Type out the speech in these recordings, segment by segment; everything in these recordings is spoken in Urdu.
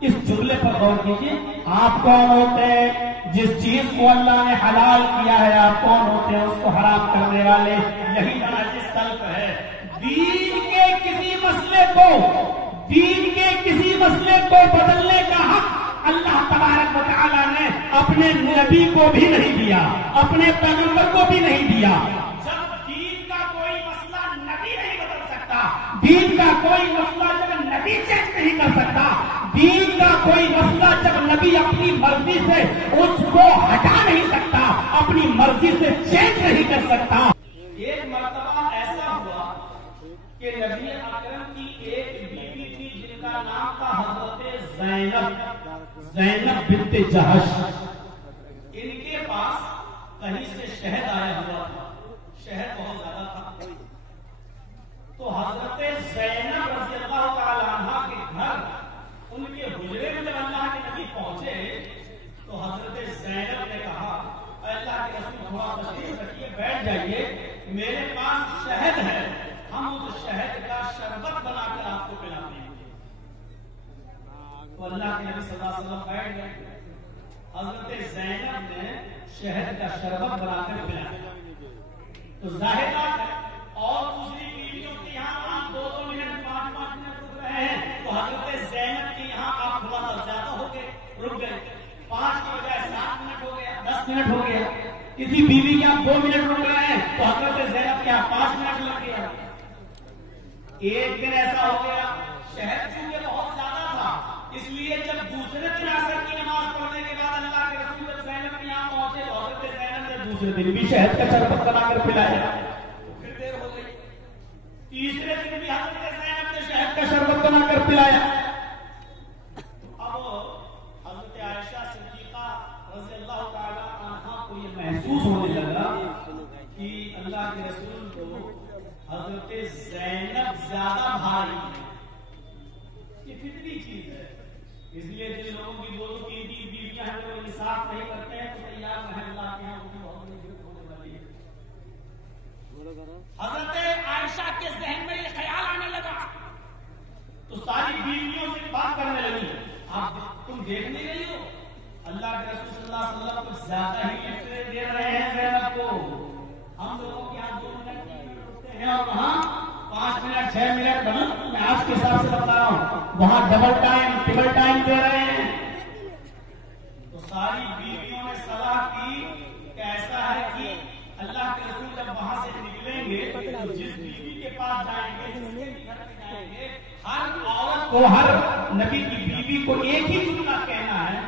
اس جملے پر غور کیجیے. آپ کون ہوتے ہیں؟ جس چیز کو اللہ نے حلال کیا ہے آپ کون ہوتے ہیں اس کو حرام کرنے والے؟ یہی منہج سلف ہے. دین کے کسی مسئلے کو بدلنے کا حق اللہ تبارک و تعالیٰ نے اپنے نبی کو بھی نہیں دیا، اپنے پیغمبر کو بھی نہیں دیا. جب دین کا کوئی مسئلہ نبی نہیں بدل سکتا، دین کا کوئی مسئلہ جب نبی چینج نہیں کر سکتا، دین کا کوئی مسئلہ جب نبی اپنی مرضی سے اس کو ہٹا نہیں سکتا، اپنی مرضی سے چینج نہیں کر سکتا. ایک مرتبہ ایسا ہوا کہ نبی اکرم کی ایک بیوی تھی جن کا نام تھا حضرت زینب بنت جہش. ان کے پاس کہیں سے شہد آیا ہوا تھا، شہد بہت زیادہ تھا. تو حضرت زینب رضی اللہ تعالی عنہ کے گھر ان کے حجرے میں جب اللہ کے نبی پہنچے تو حضرت زینب نے کہا اللہ کے رسول تھوڑا تشریف رکھیے، بیٹھ جائیے، میرے پاس شہد ہے، ہم اس شہد کا شربت بنا کر آپ کو پلاتے ہیں. تو اللہ کے نبی صلی اللہ علیہ وسلم بیٹھ گئے. حضرت زینب نے شہد کا شربت بنا کر پلایا. تو ظاہر بات ہے اور دوسری بیویوں کے یہاں آپ 2-2 منٹ 5-5 منٹ رک رہے ہیں تو حضرت زینب کے یہاں آپ تھوڑا سا زیادہ ہو گئے، رک گئے. 5 کی بجائے 7 منٹ ہو گیا، 10 منٹ ہو گیا. کسی بیوی کے آپ 2 منٹ رک رہے ہیں تو حضرت زینب کے یہاں 5 منٹ لگ گیا. ایک دن ایسا ہو گیا شہد چونکہ بہت زیادہ تھا، اس لیے جب دوسرے دن عصر کی نماز پڑھنے کے بعد اللہ کے رسول جب زینب کے یہاں پہنچے تو حضرت زینب نے دوسرے دن بھی شہد کا شربت بنا کر پلایا. پھر دیر ہو گئی. تیسرے دن بھی حضرت زینب نے شہد کا شربت بنا کر پلایا. اب حضرت عائشہ صدیقہ رضی اللہ تعالی عنہا کو یہ محسوس ہونے لگا کہ اللہ کے رسول کو حضرت زینب زیادہ بھاری ہے. یہ فطری چیز ہے. اس لیے جن لوگوں کی 2-2 3-3 بیویاں ہیں وہ انصاف نہیں کرتے ہیں تو تیار رہیں اللہ کے یہاں ان کی بہت بڑی ضرورت ہونے والی ہے. حضرت عائشہ کے ذہن میں یہ خیال آنے لگا تو ساری بیویوں سے بات کرنے لگی. آپ تم دیکھ نہیں رہی ہو اللہ کے رسول صلی اللہ علیہ وسلم کچھ زیادہ ہی گفٹ دے رہے ہیں زینب کو. ہم لوگوں کے یہاں 2 منٹ 3 منٹ رکتے ہیں اور وہاں 5 منٹ 6 منٹ میں آج کے حساب سے بتا رہا ہوں وہاں ڈبل ٹائم دے رہے ہیں. تو ساری بیویوں نے صلاح کی کہ ایسا ہے کہ اللہ کے رسول جب وہاں سے نکلیں گے تو جس بیوی کے پاس جائیں گے جس کے گھر میں جائیں گے ہر عورت کو ہر نبی کی بیوی کو ایک ہی جملہ کہنا ہے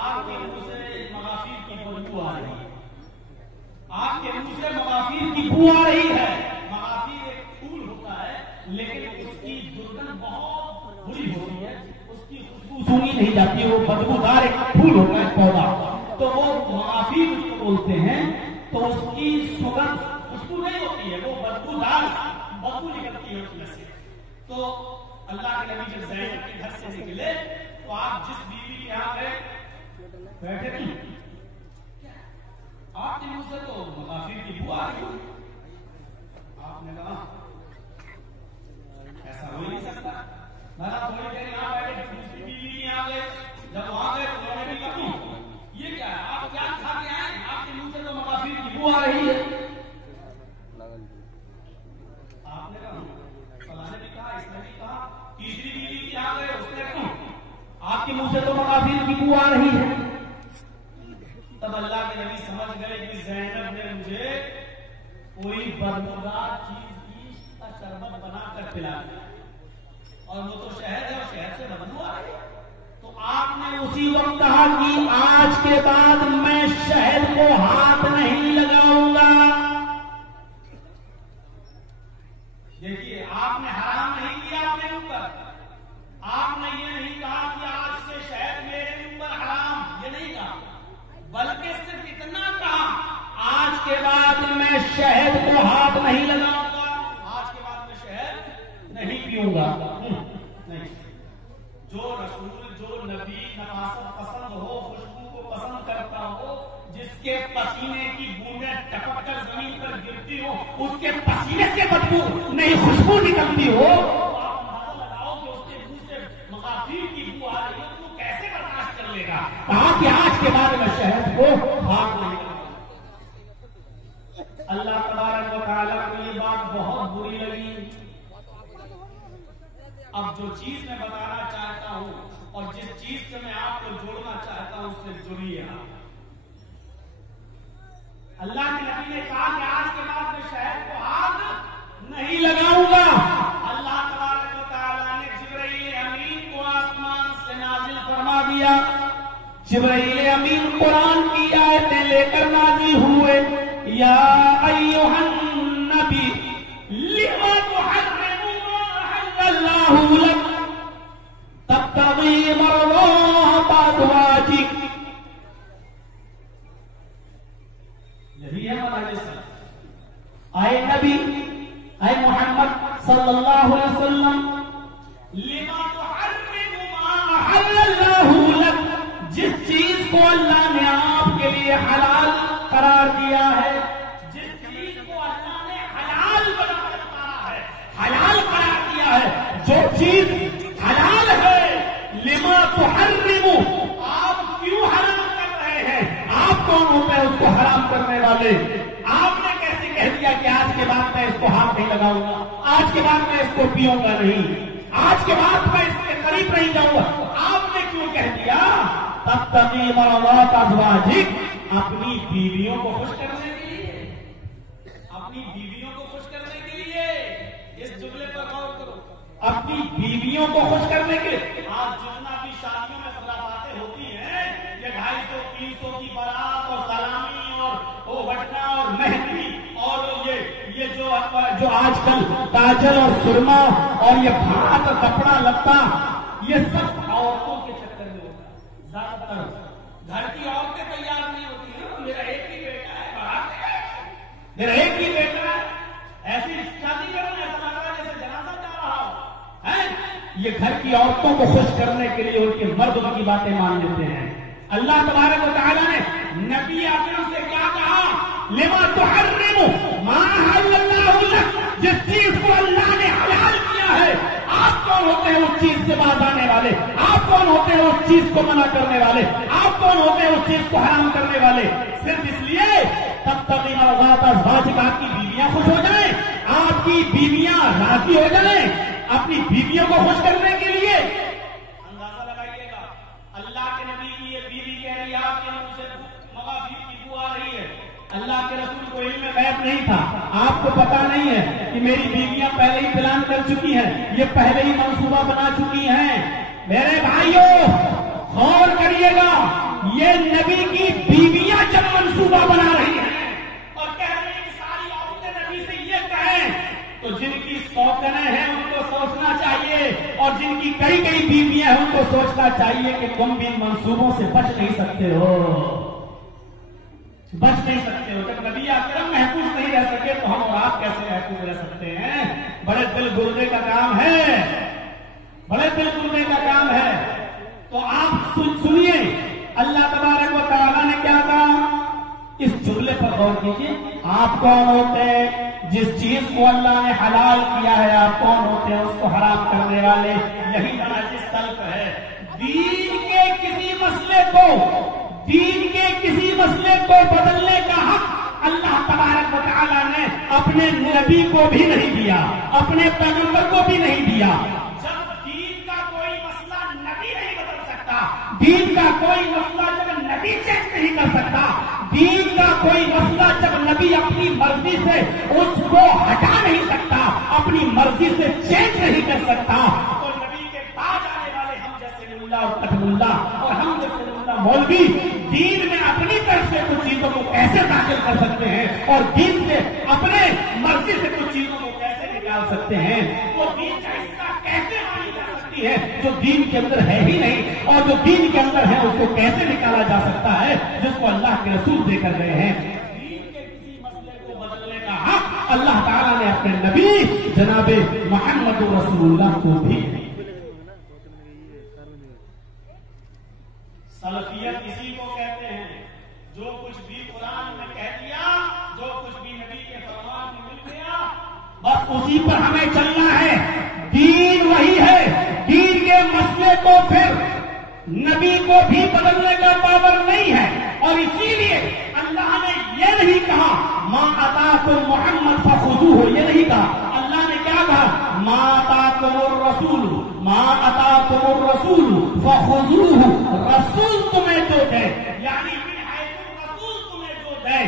آپ کے منہ سے مغافیر کی بدبو آ رہی ہے، آپ کے منہ سے مغافیر کی بو آ رہی ہے. مغافیر ایک پھول ہوتا ہے لیکن اس کی دردن بہت بری ہوتی ہے، اس کی خوشبو سونگی نہیں جاتی، وہ بدبودار ایک پھول ہوتا ہے پودا. تو وہ مغافیر اس کو بولتے ہیں. تو اس کی سگندھ خوشبو نہیں ہوتی ہے، وہ بدبودار بدبو نکلتی ہے اس میں سے. تو اللہ کے نبی جب زینب کے گھر سے نکلے تو آپ جس بیوی کے یہاں گئے بیٹھے نہیں، آپ کے منہ سے تو مغافیر کی بو آ رہی. آپ نے کہا ایسا ہو نہیں سکتا. تھوڑی دیر یہاں بیٹھے دوسری بیوی کے یہاں گئے، جب وہاں گئے تو انہوں نے بھی کہا یہ کیا ہے، آپ کیا کھا کے آئے، آپ کے منہ سے تو مغافیر کی بو آ رہی ہے. آپ نے کہا فلاں نے بھی کہا، اس نے بھی کہا. تیسری بیوی کے یہاں گئے، اس نے کہا آپ کے منہ سے تو مغافیر کی بو آ رہی ہے. تب اللہ کے نبی سمجھ گئے کہ زینب نے مجھے کوئی بدبودار چیز کی کا شربت بنا کر پلا دیا اور وہ تو شہد ہے اور شہد سے بدبو آ رہی ہے. تو آپ نے اسی وقت کہا کہ آج کے بعد میں شہد کو ہاتھ نہیں لگاؤں گا. دیکھیے آپ نے حرام نہیں کیا اپنے اوپر. آپ نے یہ نہیں کہا کہ آج سے شہد میرے اوپر حرام، یہ نہیں کہا، بلکہ صرف اتنا کہا آج کے بعد میں شہد کو ہاتھ نہیں لگاؤں گا، آج کے بعد میں شہد نہیں پیوں گا. نہیں، جو رسول جو نبی نفاست پسند ہو، خوشبو کو پسند کرتا ہو، جس کے پسینے کی بوندیں ٹپک کر زمین پر گرتی ہو، اس کے پسینے سے بدبو نہیں خوشبو نکلتی ہو، آپ اندازہ لگاؤ کہ اس کے منہ سے مسافر کی بو آ رہی ہے تو کیسے برداشت کر لے گا؟ کہا کہ آج کے بعد میں شہد کو ہاتھ نہیں لگاؤں۔ اللہ تبارک و تعالیٰ کو یہ بات بہت بری لگی۔ اب جو چیز میں بتانا چاہتا ہوں اور جس چیز سے میں آپ کو جوڑنا چاہتا ہوں اس سے جڑیے آپ۔ اللہ کے نبی نے کہا کہ آج کے بعد میں شہد کو ہاتھ نہیں لگاؤں گا۔ اللہ تبارک و تعالیٰ نے جبرائیل امین کو آسمان سے نازل فرما دیا۔ جبرائیل امین قرآن کی آیتیں لے کر نازل ہوئے۔ یا ایھا النبی لم تحرم ما احل اللہ لک تبتغی مرضات ازواجک۔ یہی ہے ہمارا جسم۔ اے نبی، اے محمد صلی اللہ علیہ وسلم، لما تحرم ما احل اللہ لک، جس چیز کو اللہ نے آپ کے لیے حلال قرار دیا ہے، جس چیز کو اللہ نے حلال بنا کر اتارا ہے، حلال قرار دیا ہے، جو چیز حلال ہے، لما تحرم، آپ کیوں حرام کر رہے ہیں؟ آپ کون ہوتے ہیں اس کو حرام کرنے والے؟ آپ نے کیسے کہہ دیا کہ آج کے بعد میں اس کو ہاتھ نہیں لگاؤں گا، آج کے بعد میں اس کو پیوں گا نہیں، آج کے بعد میں اس کے قریب نہیں جاؤں گا؟ آپ نے کیوں کہہ دیا؟ تبتغی مرضات ازواجک، اپنی بیویوں کو خوش کرنے کے لیے، اپنی بیویوں کو خوش کرنے کے لیے، اس جملے پر غور کرو، اپنی بیویوں کو خوش کرنے کے لیے۔ آج جتنا بھی شادیوں میں خرافاتیں ہوتی ہیں، یہ 250 300 کی بارات اور سلامی اور بٹنا اور مہندی اور یہ جو آج کل کاجل اور سرما اور یہ بھات کپڑا لتا، یہ سب عورتوں کے چکر میں ہوتا ہے۔ زیادہ تر گھر کی عورتیں تیار نہیں ہوتی ہیں، میرا ایک ہی بیٹا ہے، بارات ہے، میرا ایک ہی بیٹا ہے، ایسی شادی کروں ایسا لگ رہا ہے جیسے جنازہ جا رہا ہو ہے۔ یہ گھر کی عورتوں کو خوش کرنے کے لیے ان کے مرد کی باتیں مان لیتے ہیں۔ اللہ تبارک و تعالیٰ نے نبی اکرم سے کیا کہا؟ لما تحرم ما احل اللہ لک، جس چیز کو اللہ نے حلال کیا ہے۔ آپ کون ہوتے ہیں اس چیز سے باز آنے والے؟ آپ کون ہوتے ہیں اس چیز کو منع کرنے والے؟ آپ کون ہوتے ہیں اس چیز کو حرام کرنے والے؟ صرف اس لیے تبتغی مرضات ازواجک، آپ کی بیویاں خوش ہو جائیں، آپ کی بیویاں راضی ہو جائیں، اپنی بیویوں کو خوش کرنے کے لیے۔ اندازہ لگائیے گا، اللہ کے نبی کی یہ بیوی کہہ رہی ہے آپ کے منہ سے مغافیر کی بو آ رہی ہے۔ اللہ کے رسول کو علم غیب نہیں تھا، آپ کو پتا نہیں ہے کہ میری بیویاں پہلے ہی پلان کر چکی ہیں، یہ پہلے ہی منصوبہ بنا چکی ہیں۔ میرے بھائیوں غور کریے گا، یہ نبی کی بیویاں جب منصوبہ بنا رہی ہیں اور کہہ رہی ہیں کہ ساری عورتیں نبی سے یہ کہیں، تو جن کی سوتنیں ہیں ان کو سوچنا چاہیے، اور جن کی کئی کئی بیویاں ہیں ان کو سوچنا چاہیے کہ تم بھی ان منصوبوں سے بچ نہیں سکتے ہو، بچ نہیں سکتے ہو۔ جب نبی اکرم محفوظ نہیں رہ سکے تو ہم اور آپ کیسے محفوظ رہ سکتے ہیں؟ بڑے دل گردے کا کام ہے، بڑے دل گردے کا کام ہے۔ تو آپ سنیے اللہ تبارک و تعالیٰ نے کیا کہا، اس جملے پر غور کیجیے۔ آپ کون ہوتے ہیں؟ جس چیز کو اللہ نے حلال کیا ہے، آپ کون ہوتے ہیں اس کو حرام کرنے والے؟ یہی منہج سلف ہے۔ دین کے کسی مسئلے کو بدلنے کا حق اللہ تبارک و تعالیٰ نے اپنے نبی کو بھی نہیں دیا، اپنے پیغمبر کو بھی نہیں دیا۔ جب دین کا کوئی مسئلہ نبی نہیں بدل سکتا، دین کا کوئی مسئلہ جب نبی چینج نہیں کر سکتا، دین کا کوئی مسئلہ جب نبی اپنی مرضی سے اس کو ہٹا نہیں سکتا، اپنی مرضی سے چینج نہیں کر سکتا، تو نبی کے بعد آنے والے ہم جیسے ملا اور کٹھ ملا اور ہم جیسے ملا مولوی دین میں اپنی طرف سے کچھ چیزوں کو کیسے داخل کر سکتے ہیں اور دین سے اپنے مرضی سے کچھ چیزوں کو کیسے نکال سکتے ہیں؟ وہ دین کا حصہ کیسے مانی جا سکتی ہے جو دین کے اندر ہے ہی نہیں، اور جو دین کے اندر ہے اس کو کیسے نکالا جا سکتا ہے جس کو اللہ کے رسول دے کر گئے ہیں؟ دین کے کسی مسئلے کو بدلنے کا حق اللہ تعالیٰ نے اپنے نبی جناب محمد رسول اللہ کو بھی۔ سلفیت اسی کو کہتے ہیں، جو کچھ بھی قرآن میں کہہ دیا، جو کچھ بھی نبی کے فرمان میں مل گیا، بس اسی پر ہمیں چلنا ہے۔ دین وہی ہے، دین کے مسئلے تو پھر نبی کو بھی بدلنے کا پاور نہیں ہے. اور اسی لیے اللہ نے یہ نہیں کہا ما آتاکم محمد فخذوہ، یہ نہیں کہا. اللہ نے کیا کہا؟ ما آتاکم الرسول، ما آتاکم الرسول فخذوہ. رسول تمہیں جو دے، یعنی رسول تمہیں جو دے.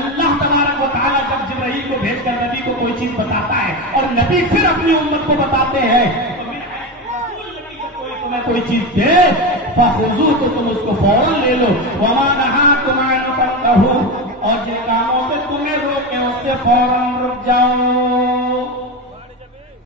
اللہ تبارک و تعالیٰ جب جبرائیل کو بھیج کر نبی کو کوئی چیز بتاتا ہے اور نبی پھر اپنی امت کو بتاتے ہیں، تمہیں کوئی چیز دے فخذوہ تو تم اس کو فوراً لے لو. وما نہاکم عنہ فانتہوا، اور جن کاموں سے تمہیں روکے اس سے فوراً رک جاؤ.